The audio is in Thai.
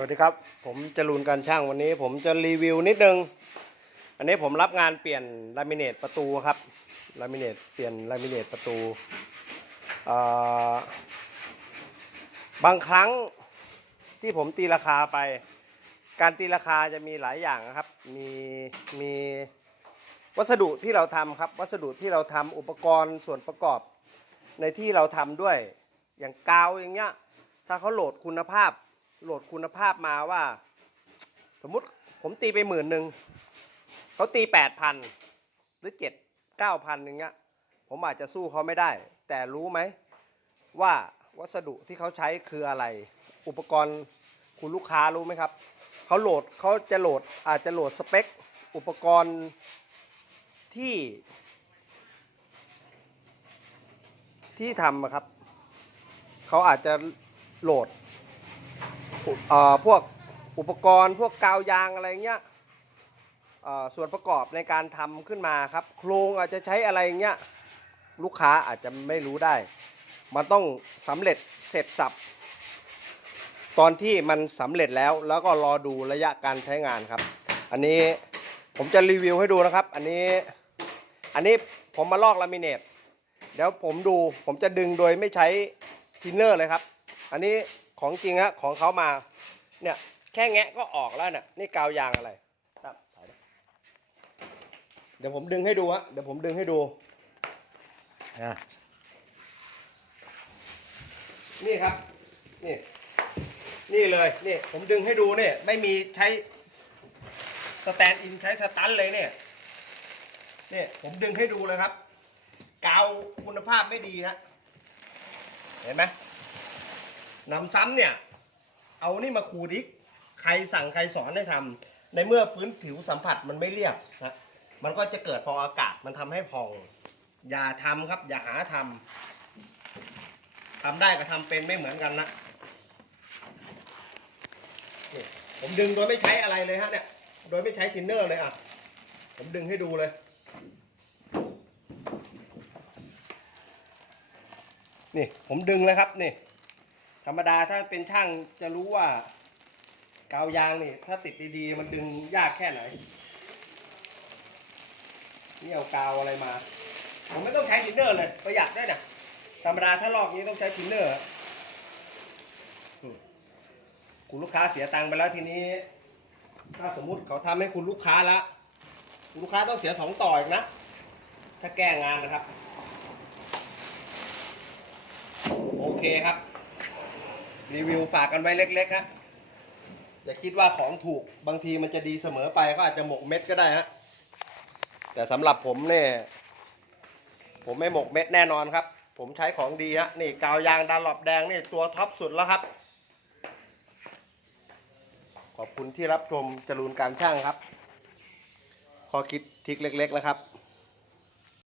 วัสดีครับ ผมจรูนการช่างวันนี้ ผมจะรีวิวนิดนึง อันนี้ผมรับงานเปลี่ยนลามิเนตประตูครับลามิเนตเปลี่ยนลามิเนตประตู บางครั้งที่ผมตีราคาไป การตีราคาจะมีหลายอย่างนะครับ มีมีวัสดุที่เราทำครับ วัสดุที่เราทำอุปกรณ์ส่วนประกอบในที่เราทำด้วย อย่างกาวอย่างเงี้ยถ้าเขาโหลดคุณภาพ โหลดคุณภาพมาว่า สมมุติผมตีไปหมื่นหนึ่งเขาตีแปดพันหรือเจ็ดเก้าพันอย่างเงี้ยผมอาจจะสู้เขาไม่ได้ แต่รู้ไหมว่าวัสดุที่เขาใช้คืออะไร อุปกรณ์คุณลูกค้ารู้ไหมครับเขาโหลดเขาจะโหลดอาจจะโหลดสเปค อุปกรณ์ที่ ที่ทำอะครับเขาอาจจะโหลด เอ่อพวกอุปกรณ์ พวกกาวยางอะไรเงี้ยเอ่อส่วนประกอบในการทำขึ้นมาครับ โครงอาจจะใช้อะไรเงี้ยลูกค้าอาจจะไม่รู้ได้ มันต้องสำเร็จเสร็จสับ ตอนที่มันสำเร็จแล้วแล้วก็รอดูระยะการใช้งานครับ อันนี้ผมจะรีวิวให้ดูนะครับ อันนี้อันนี้ผมมาลอกลามิเนตเดี๋ยวผมดูผมจะดึงโดยไม่ใช้ทินเนอร์เลยครับ อันนี้ ของจริงฮะของเขามา เนี่ยแค่แงะก็ออกแล้วเนี่ยนี่กาวยางอะไรครับถ่ายเดี๋ยวผมดึงให้ดูฮะเดี๋ยวผมดึงให้ดูนะนี่ครับ นี่ นี่เลยนี่ผมดึงให้ดูเนี่ยไม่มีใช้สแตนด์อินใช้สตันเลยเนี่ยนี่ผมดึงให้ดูเลยครับ กาวคุณภาพไม่ดีฮะเห็นไหม นำซ้ำเนี่ย เอานี่มาขูดอีก ใครสั่งใครสอนให้ทำในเมื่อพื้นผิวสัมผัสมันไม่เรียบนะมันก็จะเกิดฟองอากาศมันทำให้พอง อย่าทำครับ อย่าหาทำทำได้กับทำเป็นไม่เหมือนกันนะนี่ผมดึงโดยไม่ใช้อะไรเลยฮะเนี่ย โดยไม่ใช้ทินเนอร์เลยอะ ผมดึงให้ดูเลย นี่ผมดึงเลยครับนี่ ธรรมดาถ้าเป็นช่างจะรู้ว่า กาวยางนี่ ถ้าติดดีๆ มันดึงยากแค่ไหนนี่เอากาวอะไรมา ผมไม่ต้องใช้ทินเนอร์เลยประหยัดด้วยนะธรรมดาถ้าลอกนี้ต้องใช้ทินเนอร์คุณลูกค้าเสียตังค์ไปแล้วทีนี้ ถ้าสมมุติเขาทำให้คุณลูกค้าละคุณลูกค้าต้องเสียสองต่ออีกนะ ถ้าแก้งานนะครับ โอเคครับ รีวิวฝากกันไว้เล็กๆฮะอย่าคิดว่าของถูกบางทีมันจะดีเสมอไปก็อาจจะหมกเม็ดก็ได้ฮะแต่สำหรับผมเนี่ยผมไม่หมกเม็ดแน่นอนครับ ผมใช้ของดีฮะนี่กาวยางดาลอบแดงนี่ตัวท็อปสุดแล้วครับ ขอบคุณที่รับชมจรูนการช่างครับข้อคิดทิกเล็กๆนะครับ